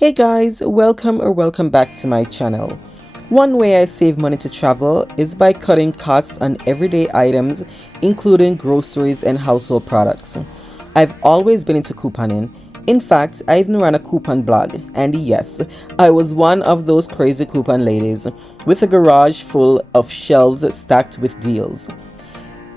Hey guys, welcome back to my channel. One way I save money to travel is by cutting costs on everyday items, including groceries and household products. I've always been into couponing. In fact, I even ran a coupon blog, and yes, I was one of those crazy coupon ladies with a garage full of shelves stacked with deals.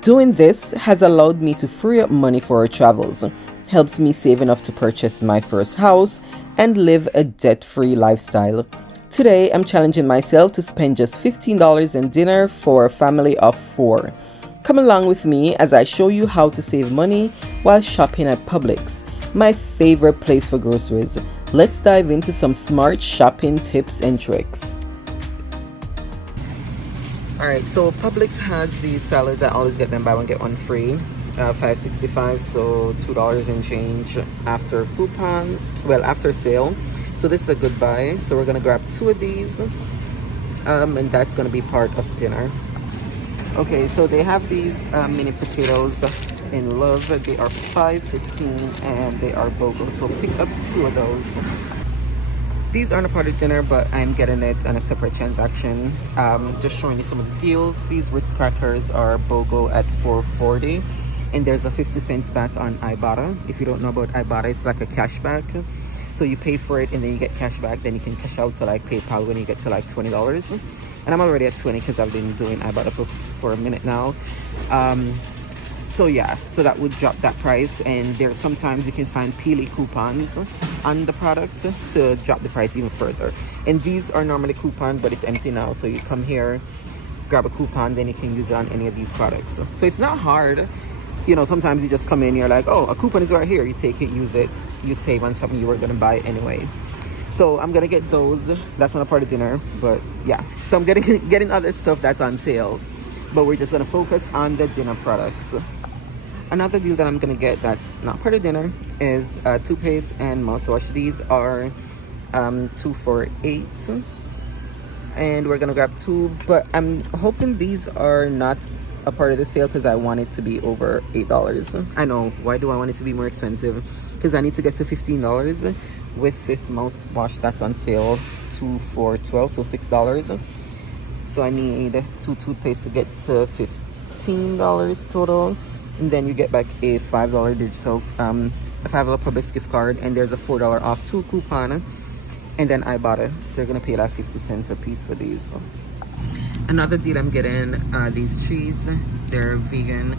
Doing this has allowed me to free up money for our travels, helped me save enough to purchase my first house, and live a debt-free lifestyle. Today, I'm challenging myself to spend just $15 in dinner for a family of 4. Come along with me as I show you how to save money while shopping at Publix, my favorite place for groceries. Let's dive into some smart shopping tips and tricks. Alright, so Publix has these salads. I always get them buy one get one free. $5.65, so $2 and change after coupon, well, after sale. So this is a good buy. So we're gonna grab 2 of these, and that's gonna be part of dinner. Okay, so they have these mini potatoes in love. They are $5.15 and they are BOGO, so pick up 2 of those. These aren't a part of dinner, but I'm getting it on a separate transaction. Just showing you some of the deals. These Ritz crackers are BOGO at $4.40, and there's a 50 cents back on Ibotta. If you don't know about Ibotta, it's like a cash back. So you pay for it and then you get cash back. Then you can cash out to like PayPal when you get to like $20. And I'm already at 20 because I've been doing Ibotta for a minute now. So yeah, so that would drop that price, and there's sometimes you can find Peely coupons on the product to drop the price even further. And these are normally coupon, but it's empty now, so you come here, grab a coupon, then you can use it on any of these products. So it's not hard. You know, sometimes you just come in, you're like, oh, a coupon is right here. You take it, use it, you save on something you were gonna buy anyway. So I'm gonna get those. That's not a part of dinner, but yeah. So I'm getting other stuff that's on sale, but we're just gonna focus on the dinner products. Another deal that I'm gonna get that's not part of dinner is toothpaste and mouthwash. These are 2 for $8, and we're gonna grab 2. But I'm hoping these are not a part of the sale because I want it to be over $8. I know, why do I want it to be more expensive? Because I need to get to $15 with this mouthwash that's on sale. 2 for $12, so $6. So I need 2 toothpaste to get to $15 total. And then you get back a $5 digital, a $5 Publix gift card, and there's a $4 off 2 coupon, and then Ibotta. So you're gonna pay like 50 cents a piece for these. Another deal I'm getting, these cheese. They're vegan,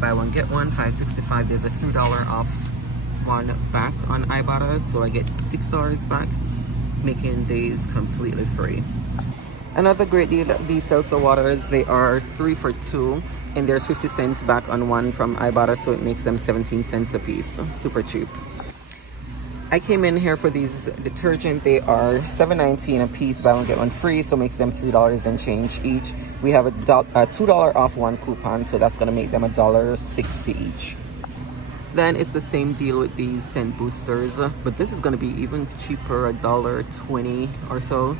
buy one get one, $5.65. There's a $3 off 1 back on Ibotta, so I get $6 back, making these completely free. Another great deal, these seltzer waters, they are 3 for $2, and there's 50 cents back on 1 from Ibotta, so it makes them 17 cents a piece. Super cheap. I came in here for these detergent. They are $7.19 a piece, buy one get one free, so makes them $3 and change each. We have a $2 off 1 coupon, so that's gonna make them $1.60 each. Then it's the same deal with these scent boosters, but this is gonna be even cheaper, $1.20 or so.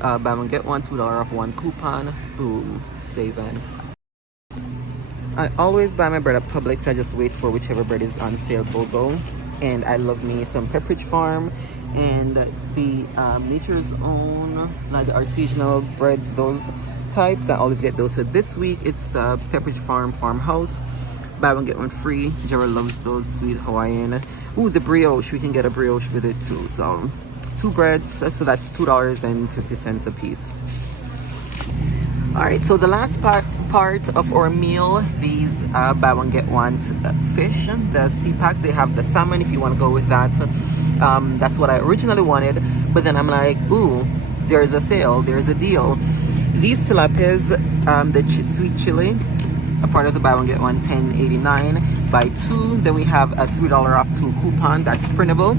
Buy one get one, $2 off 1 coupon. Boom, saving. I always buy my bread at Publix. I just wait for whichever bread is on sale BOGO. And I love me some Pepperidge Farm and the Nature's Own, like the artisanal breads, those types. I always get those. So this week it's the Pepperidge Farm Farmhouse. Buy one get one free. Gerald loves those sweet Hawaiian. Ooh, the brioche, we can get a brioche with it too. So 2 breads, so that's $2.50 a piece. All right, so the last part of our meal, these buy one get one fish, the sea packs. They have the salmon if you want to go with that. That's what I originally wanted, but then I'm like, ooh, there's a sale, there's a deal. These tilapias, the sweet chili, a part of the buy one get one, $10.89. Buy 2, then we have a $3 off 2 coupon that's printable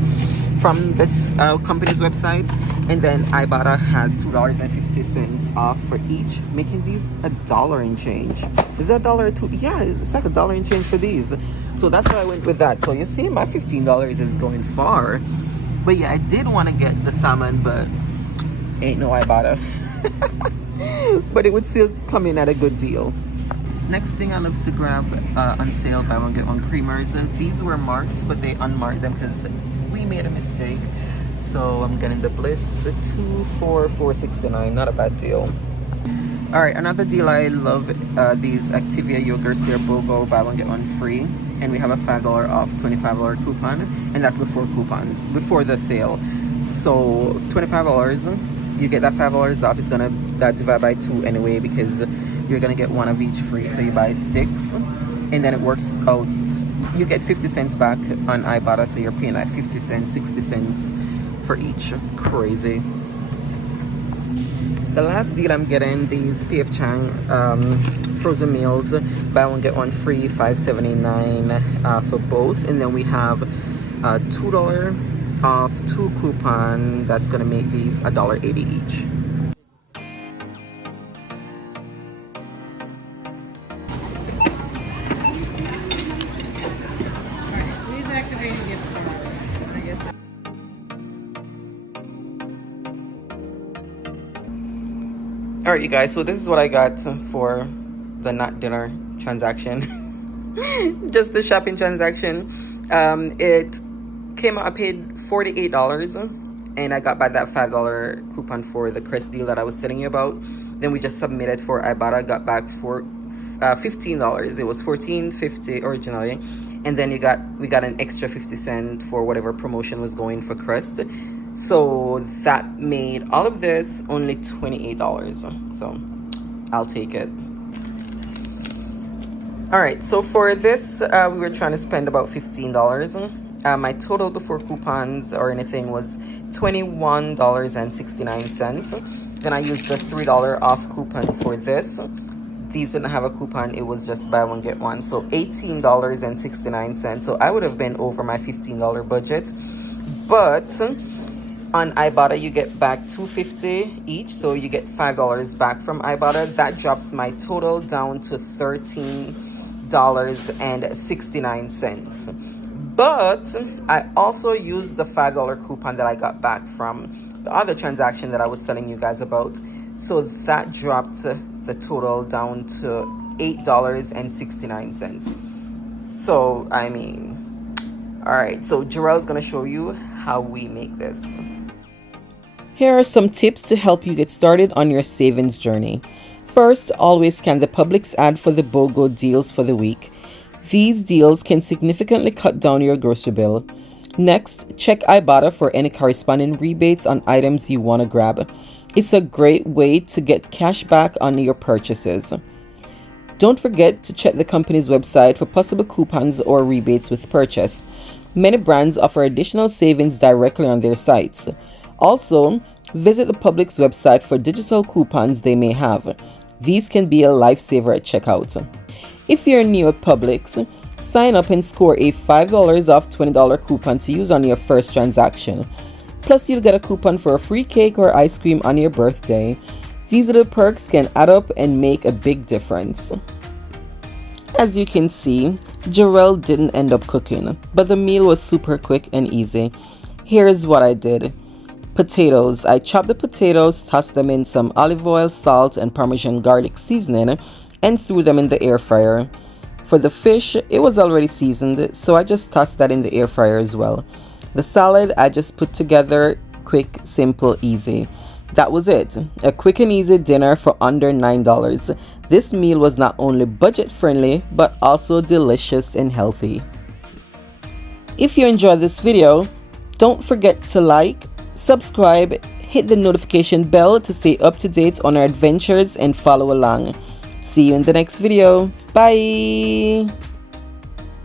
from this company's website, and then Ibotta has $2.50 off for each, making these $1 and change. Is that $1 or 2? Yeah, it's like $1 and change for these. So that's why I went with that. So you see, my $15 is going far. But yeah, I did want to get the salmon, but ain't no Ibotta. But it would still come in at a good deal. Next thing I love to grab on sale, buy one get one creamers. These were marked, but they unmarked them because we made a mistake. So I'm getting the Bliss 2 for $4.69. Not a bad deal. All right, another deal I love, these Activia yogurts. They're BOGO, buy one get one free, and we have a $5 off $25 coupon, and that's before the sale. So $25, you get that $5 off. It's gonna divide by 2 anyway, because you're gonna get one of each free. So you buy 6, and then it works out. You get 50 cents back on Ibotta, so you're paying like 50 cents, 60 cents for each. Crazy. The last deal I'm getting, these PF Chang frozen meals, buy one get one free, $5.79 for both. And then we have $2 off 2 coupon. That's gonna make these $1.80 each. Please activate your gift card. I guess. All right, you guys, so this is what I got for the not dinner transaction. Just the shopping transaction. It came out, I paid $48, and I got back that $5 coupon for the Crest deal that I was telling you about. Then we just submitted for Ibotta, got back for $15. It was $14.50 originally, and then we got an extra 50 cents for whatever promotion was going for Crest. So that made all of this only $28. So I'll take it. All right, so for this, we were trying to spend about $15. My total before coupons or anything was $21.69. Then I used the $3 off coupon for this. These didn't have a coupon, it was just buy one get one, so $18.69. So I would have been over my $15 budget, but on Ibotta you get back $2.50 each, so you get $5 back from Ibotta. That drops my total down to $13.69. But I also used the $5 coupon that I got back from the other transaction that I was telling you guys about, so that dropped the total down to $8.69. So I mean, all right, so Jarrell's gonna show you how we make this. Here are some tips to help you get started on your savings journey. First, always scan the Publix ad for the BOGO deals for the week. These deals can significantly cut down your grocery bill. Next, check Ibotta for any corresponding rebates on items you want to grab. It's a great way to get cash back on your purchases. Don't forget to check the company's website for possible coupons or rebates with purchase. Many brands offer additional savings directly on their sites. Also, visit the Publix website for digital coupons they may have. These can be a lifesaver at checkout. If you're new at Publix, sign up and score a $5 off $20 coupon to use on your first transaction. Plus, you'll get a coupon for a free cake or ice cream on your birthday. These little perks can add up and make a big difference. As you can see, Jarrell didn't end up cooking, but the meal was super quick and easy. Here's what I did. Potatoes. I chopped the potatoes, tossed them in some olive oil, salt, and Parmesan garlic seasoning, and threw them in the air fryer. For the fish, it was already seasoned, so I just tossed that in the air fryer as well. The salad I just put together, quick, simple, easy. That was it. A quick and easy dinner for under $9. This meal was not only budget friendly, but also delicious and healthy. If you enjoyed this video, don't forget to like, subscribe, hit the notification bell to stay up to date on our adventures and follow along. See you in the next video. Bye!